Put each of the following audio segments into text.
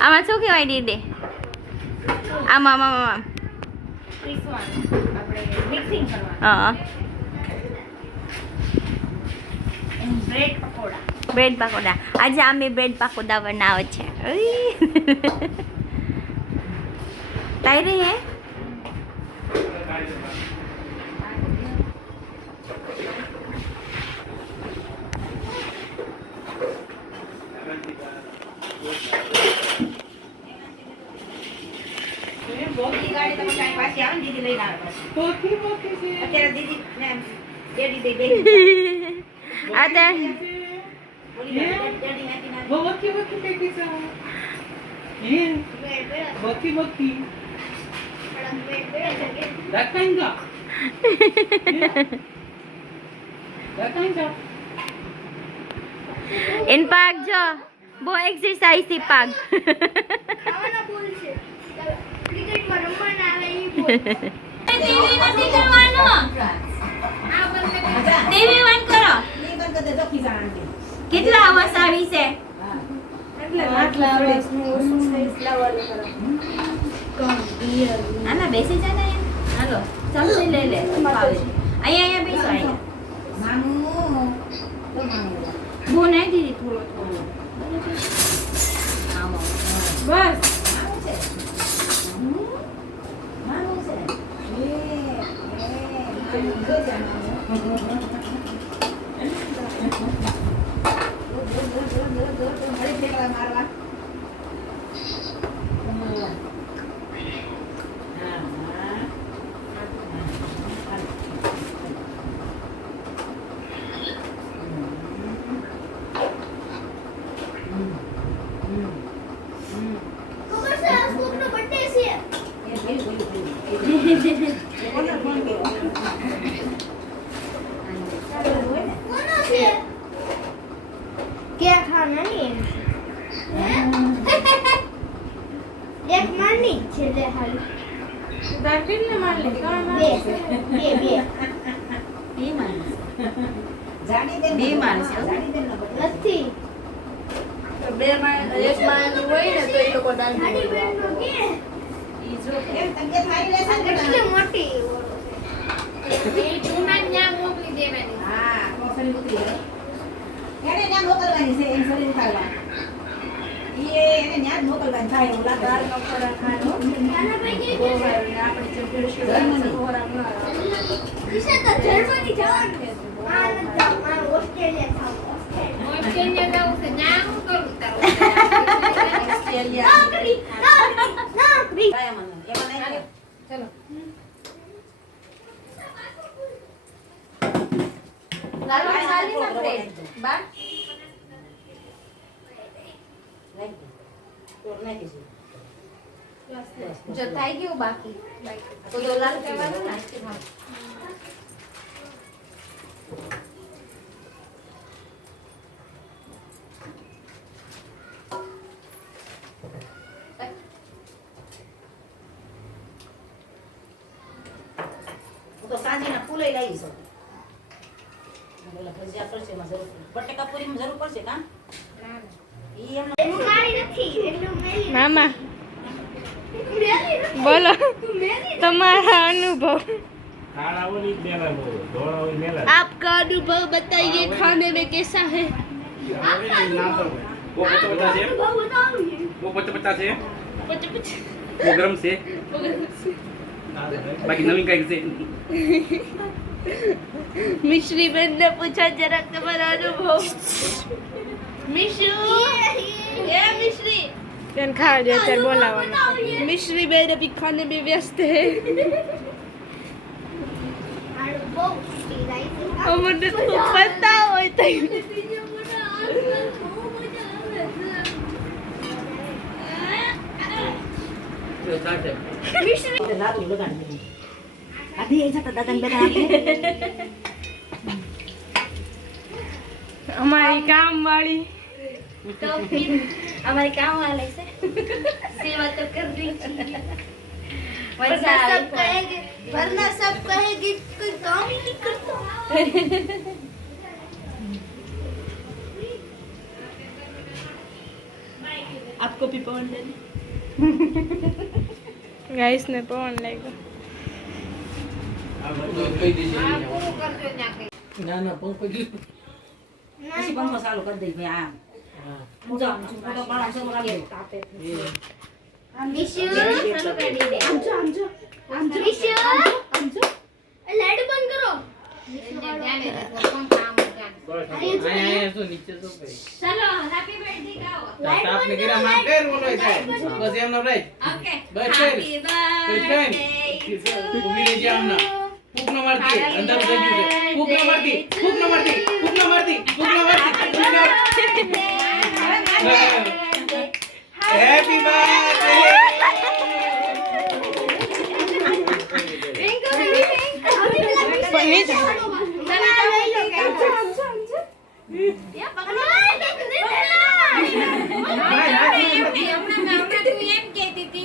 આમાં શું કહેવાય દીદી? આમાં આમાં હા બ્રેડ પકોડા. આજે અમે બ્રેડ પકોડા બનાવે છે. તારી હે ગાડી તમે કાઈ પાછી આવે ને દીદી લઈને આવે પાછી. પોકી છે અત્યારે દીદી ને ડેડી દે દે આ તે બોકી બેટી છે હે બોકી દાકાઈંગા इन पाग जो वो एक्सरसाइज थी पाग ખાવાના બોલ છે ક્રિકેટ માં રમવાના આવે ઈ બોલ ટીવી નથી કરવાનો ટીવી બંધ કરો કેટલા અવાજ આવી છે એટલે આટલા વર્ષનું ઓછું સાઈઝ લાવવાનું કરો આના બેસી જા ને હાલો ચમચી લઈ લે અહીંયા બેસો અહીંયા મામુ તો મામુ બહુ નાઈ દીધી થોડો થોડો બસ ખબર છે આ સ્કૂલનો બર્થડે છે કોનો છે કે ખાના ની એક માની છે લે હાલી દાખલ ને માર લે બે બે માણસ જાણી દે બે માણસ જાણી દે નથી બે માણસ એક માણસ હોય ને તો એ લોકો આડી બેન નો કે ઈ જો એમ તબિયત સારી રહેશે ને કેટલી મોટી એ ચૂના ન્યા મોકલી દેવાની હા કોસરી ઉતરી એને ન્યા મોકલવાની છે એમ શરીર ઉતારવા એને ન્યા જ મોકલવાની થાય એવું લાગે દાળ નો ખોરાક ખાનો નાના ભાઈ કે આપણે ચંપેશ્વર ખોરાક ના દિશા તો જર્મની જવાનું છે આ નથી આ ઓસ્ટ્રેલિયા થાવ ઓસ્ટ્રેલિયા જાવું છે ન્યા હું કરું તારું ઓસ્ટ્રેલિયા નોકરી કાય મને એમાં નહીં ચલો લાલ ખાલી ના પ્લેટ બા જો થઈ ગયું બાકી તો લાલ કહેવાનું ને હું તો સાંજીના ફૂલે લાવી છું બોલા ભજીયા કરશે એમાં જરૂર બટેકા પૂરીમાં જરૂર પડશે કા ઈ એમ હું મારી નથી એટલું મેલી મામા મેલી નથી બોલો તું મેલી તમારા અનુભવ काला वो नहीं मेला वो धोड़ा वो मेला आपका अनुभव बताइए खाने में कैसा है वो 50 है अनुभव बताओ वो 50 है कुछ वो गरम से बाकी नवीन का से मिश्री बहन ने पूछा जरा तुम्हारा अनुभव मिशू ये मिश्री બેન ખાવા દે અત્યારે બોલાવવાનું मिश्री बहन अभी खाने में व्यस्त है અમને તો પતા હોય તો લાડુ લગાડી આધી એ જતા દાદાને બેટા આપે અમારી કામ વાળી तो फिर हमारे काम वाले से सेवा तो करनी चाहिए वरना सब कहेंगे कोई काम ही नहीं करता आपको भी पवन लेने ગાઈસ ને પવન લાગ્યો. ના ના પંખો ગયો. પછી પંખો ચાલુ કરી દઈ ભાઈ આમ જો આમ જો તો પણ શરૂ કરી દે निशु चालू कर दीजिए आम जो लाइट बंद करो આયા તો નીચે તો ભાઈ ચલો હેપી બર્થડે ગાઓ. આપને ગરા માં કર બોલો છે બસ એમનો રાઈટ ઓકે બસ હેપી બર્થડે ઉમી લે જામના ફૂક ન મારતી અંદર થઈ ગયું છે ફૂક ન મારતી ફૂક ન મારતી ફૂક ન મારતી ફૂક ન મારતી હેપી બર્થડે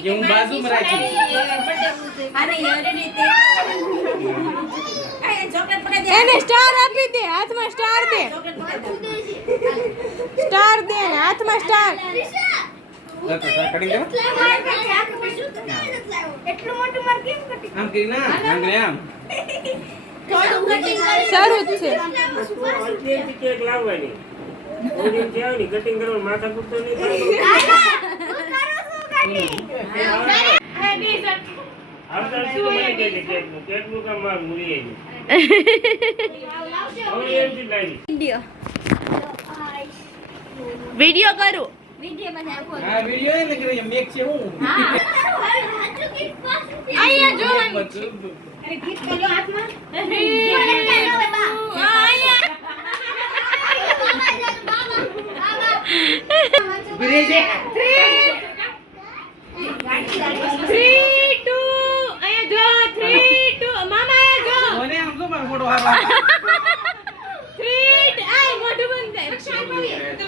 જે હું બાજુમાં રાખી એને સ્ટાર આપી દે, હાથમાં સ્ટાર દે, સ્ટાર દે ને હાથમાં સ્ટાર. કટિંગ કરો એટલું મોટું માર કેમ કટિંગ આમ કરી ના આમ રે આમ થોડું કટિંગ શરૂ જ છે. કેક લાવવાની ઓડી જેવની કટિંગ કરવાનું માથા કૂટતો નહીં આવતા શું મને કહે છે કેકનું કામ માર મૂળી આવી હવે એમથી લાવી વિડિયો કરું. વિડિયો માં આપો. આ વિડિયો એને કરી મેક છે હું અહીંયા જો ગીત કર્યો હાથમાં બિરે છે 3 2 અહીંયા જો 3 2 મામા અહીંયા જો મને આમ તો મારો ફોટો હારા 3 આ મોઢું બંધ કર.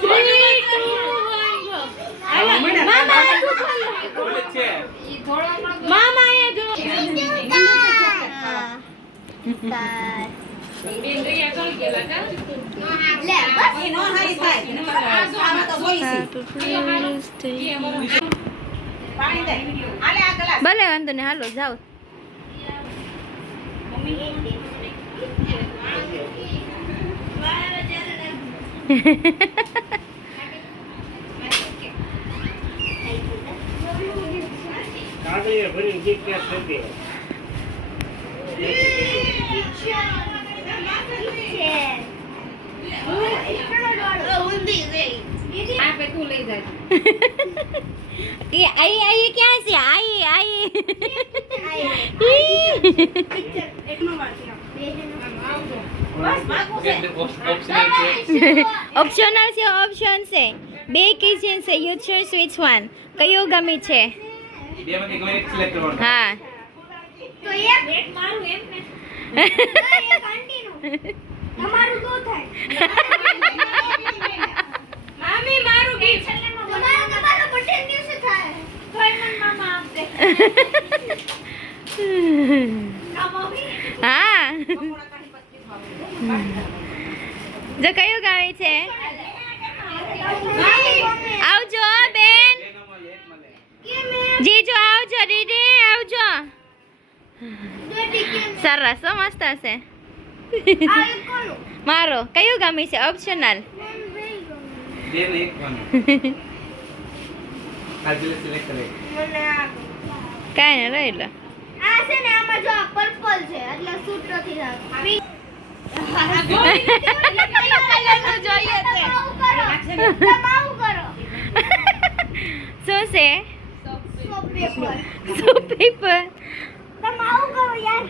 3 2 1 ગો. મામા બોલે છે મામા અહીંયા જો. એ નો હારી થાય આમાં તો જોઈ છે પાણી દે આલે આ ગ્લાસ ભલે વાંધો ને હાલો જાઓ. કાગળિયા ભરીને કેક પેક કરી દે ये आई क्या से आई ઓપ્શનલ છે, ઓપ્શન છે બે કિચન છે. You choice which one. કયો ગમે છે? બે માંથી કોઈ એક સિલેક્ટ કરવાનું હા તો એક મારું એમ ને કન્ટિન્યુ તમારું તો થાય મામી મારું ગીત તમારું બર્થડે દિવસે થાય તોય મન મામા આપશે આ મમ્મી હા જો કયું ગાવે છે? આવજો બેન, જીજો આવજો, દીદી આવજો. સરસ હો, મસ્ત હશે. મારો કયું ગમે છે? ઓપ્શનલ. બે ને એક વાનું આ દિલે સિલેક્ટ કરે કાંઈ ને રહી લો. આ છે ને આમાં જો પર્પલ છે એટલે સૂટ નથી થતું. જોઈએ છે. તમાવું કરો શું છે? સોપ પેપર સો પેપર. તમાવું કરો યાર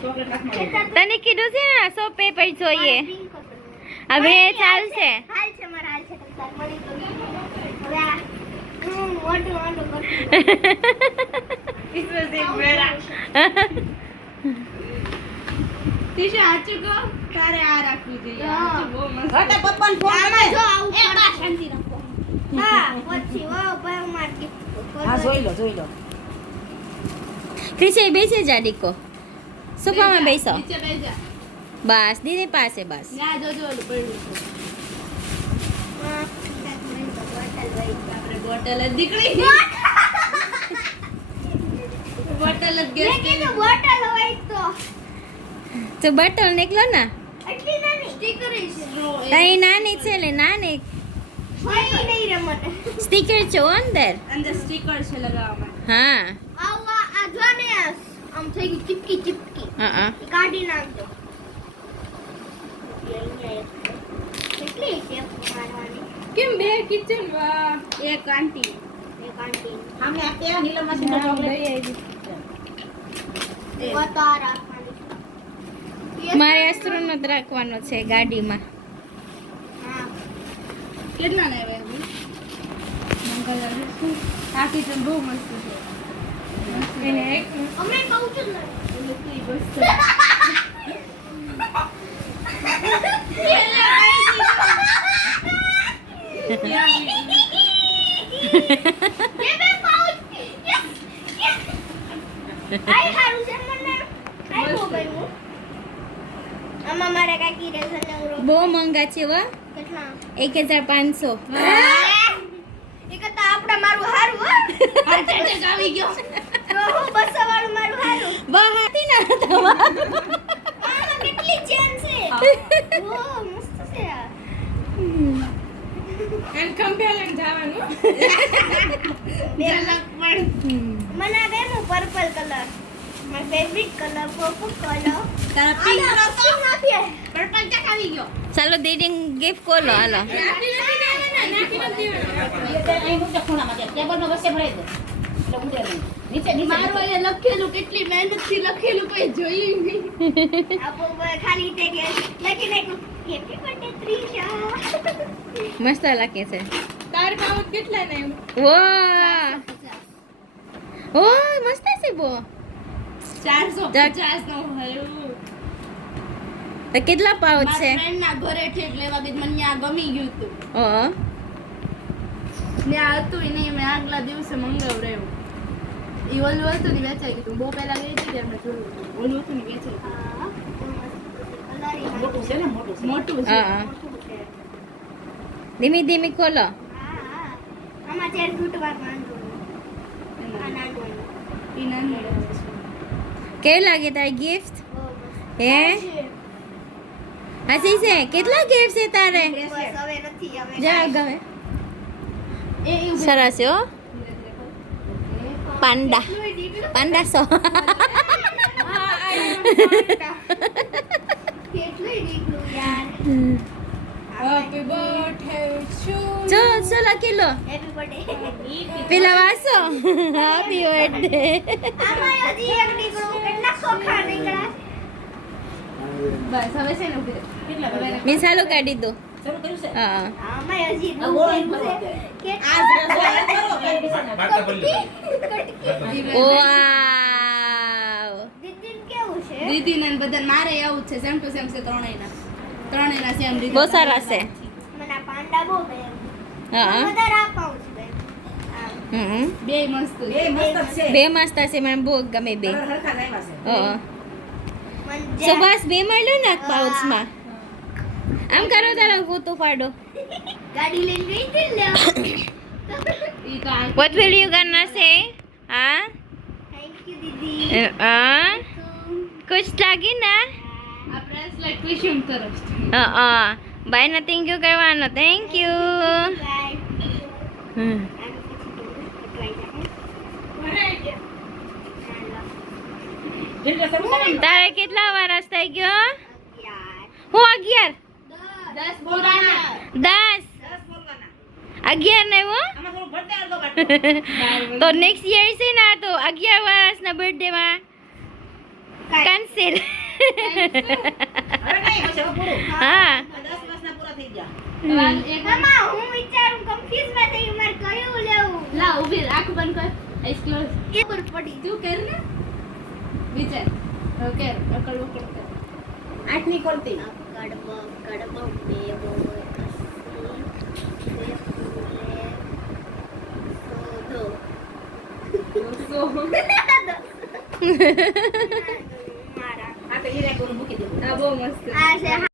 તને કીધું છે ને સો પેપર જોઈએ. હવે ચાલશે. હાલ છે મારા હાલ છે તમ તાર મળી તો હવે આ વાંડો કરતું તીશા સાચું કહો, તારે આ રાખવું જોઈએ. સાચું બહુ મસ્ત. હટા પપ્પાને ફોન આમાં જો કરે આવું કરો શાંતિ રાખો હા પછી વાવ ભાઈ માર હા જોઈ લો તીશા બેસી જા દીકો. સોફામાં બેસો. નીચે બેસજા. બસ દીદી પાસે બસ. ના જોજો ઓલું પડ્યું છે. બોટલ વઈ આપણે બોટલ જ દીકરી બોટલ જ ગેસ બોટલ હોય તો બોટલ નીકળો ને એટલી નાની સ્ટીકર કઈ નાની છે લે નાની હોય નહીં રમત સ્ટીકર છે અંદર અંદર સ્ટીકર છે લગાવવા હા આવા આ જો ને આમ થઈ ગઈ ચીપકી ચીપકી હા કાઢી નાખજો કેટલી છે મારવાની કેમ બે કિચન વાહ એક આંટી એક આંટી સામે આ ત્યાં નીલમ મશીન ચોકલેટ બતા રાખવાની મારે અસ્ત્રોનો જ રાખવાનો છે ગાડીમાં હા કેટલા ને આવે આ કિચન બહુ મસ્ત છે એને એક અમે કહું છું ને બે પાઉચ આઈ હારું છે મને આઈ બો બન્યું આમાં મારે કાકી રેશન ને ઉરો બહુ મોંઘા છે હો કેટલા 1500 એક તો આપડા મારું હારું હો અચાનક આવી ગયો તો હું 200 વાળું મારું હારું બહુ હાથી ના તમારા આમાં કેટલી ચેન છે ઓ મસ્ત છે આ એન કમ્પેલન જવાનું ઝલક પણ મને આ બેનું purple colour my favourite colour purple colour તારા પિંક નો તો નાખીએ પર્પલ ક્યાં આવી ગયો ચાલો દીદી ગિફ્ટ ખોલો હાલો નાખી નથી અહીં મૂકજો ખૂણામાં ત્યાં ટેબલનો વચ્ચે ભરાઈ દે એટલે ઉડે નહીં નીચે નીચે મારું અહીંયા લખેલું કેટલી મહેનતથી લખેલું કોઈ જોયું નહીં આપો ખાલી તે કે લખી નાખ્યું હેપી બર્થડે ત્રિષા મસ્ત લાગે છે તાર પાઉચ કેટલા ને વાહ ઓ મસ્ત છે બો 450 નો હયું તો કેટલા પાઉચ છે મારા ફ્રેન્ડ ના ઘરે ઠેક લેવા ગઈ મને ત્યાં ગમી ગયું હતું ઓ ત્યાં હતું એને મેં આગલા દિવસે મંગાવરાયું એ ઓલું હતું ને વેચાઈ ગયું બહુ પહેલા ગઈ હતી ત્યારે મેં જોયું હતું. ઓલું હતું ને વેચાઈ મોટું છે ને મોટું છે ગયું મોટું છે હા ધીમી ધીમી ખોલો આમાં ચેર તૂટવા માંડો આ નાનું ઈ નાનું કેવી લાગે તારી ગિફ્ટ હે હસી છે કેટલા ગિફ્ટ છે તારે બસ હવે નથી હવે જા ગમે એ સરસ છે હો પાંડા પાંડા સો કેટલું નીકળું યાર હેપી બર્થડે જો જો લખેલો હેપી બર્થડે પેલા વાસો હેપી બર્થડે આમાં હજી એક નીકળું કેટલા ખોખા નીકળ્યા બસ હવે છે ને ઉભી રહે. કેટલા બધા મેં સાલું કાઢી દો શરૂ કર્યું છે હા આમાં હજી આ ગોળો એમ ભરવો છે છે. કેટલા આ કરો કઈ બિસાના વાવ દીદી કેવું છે દીદીને ને બધાને મારે આવું જ છે સેમ ટુ સેમ છે ત્રણેયના સેમ રીતે બહુ સારા છે મને આ પાંડા બહુ ગમે હા વધારે આપાઉં છું બેન હમ બે મસ્ત છે. બે મસ્ત જ છે બે મસ્ત છે મને બહુ ગમે બે કલર હરખા જ આવ્યા છે હા મને સુભાષ બે મળ્યું ને પાઉચમાં આમ કરો તારો ગોતો પાડો ગાડી લઈને ગઈ હતી ને લેવા. ઈ તો આ What will you gonna say? હા Thank you દીદી कुछ લાગી ના આ બ્રેસલેટ કુસુમ તરફથી બાય ને થેન્ક યુ કરવાનો થેન્ક યુ બાય એટલે શરૂ કરે ને તારે કેટલા વર્ષ થઈ ગયો યાર હું 11 10 બોલાના 10 10 બોલવાના 11 નહીં હો આમાં થોડું ભરતે અડધો કાઢો તો નેક્સ્ટ યર છે ને તો 11 વર્ષના બર્થડે માં કેન્સલ હવે નહીં હશે હવે પૂરું હા 10 વર્ષના પૂરા થઈ ગયા એક મમ્મા હું વિચારું કન્ફ્યુઝ માં થઈ ગયું મારે કયું લેવું લા ઊભી આંખ બંધ કર આઈસ ક્લોઝ એ પર પડી તું કર ને વિચાર ઓકે અકડ કર આંખ ની ખોલતી કડબ સો મારા આ તો હીરા કોનું મૂકી દીધું આ બહુ મસ્ત છે. આ છે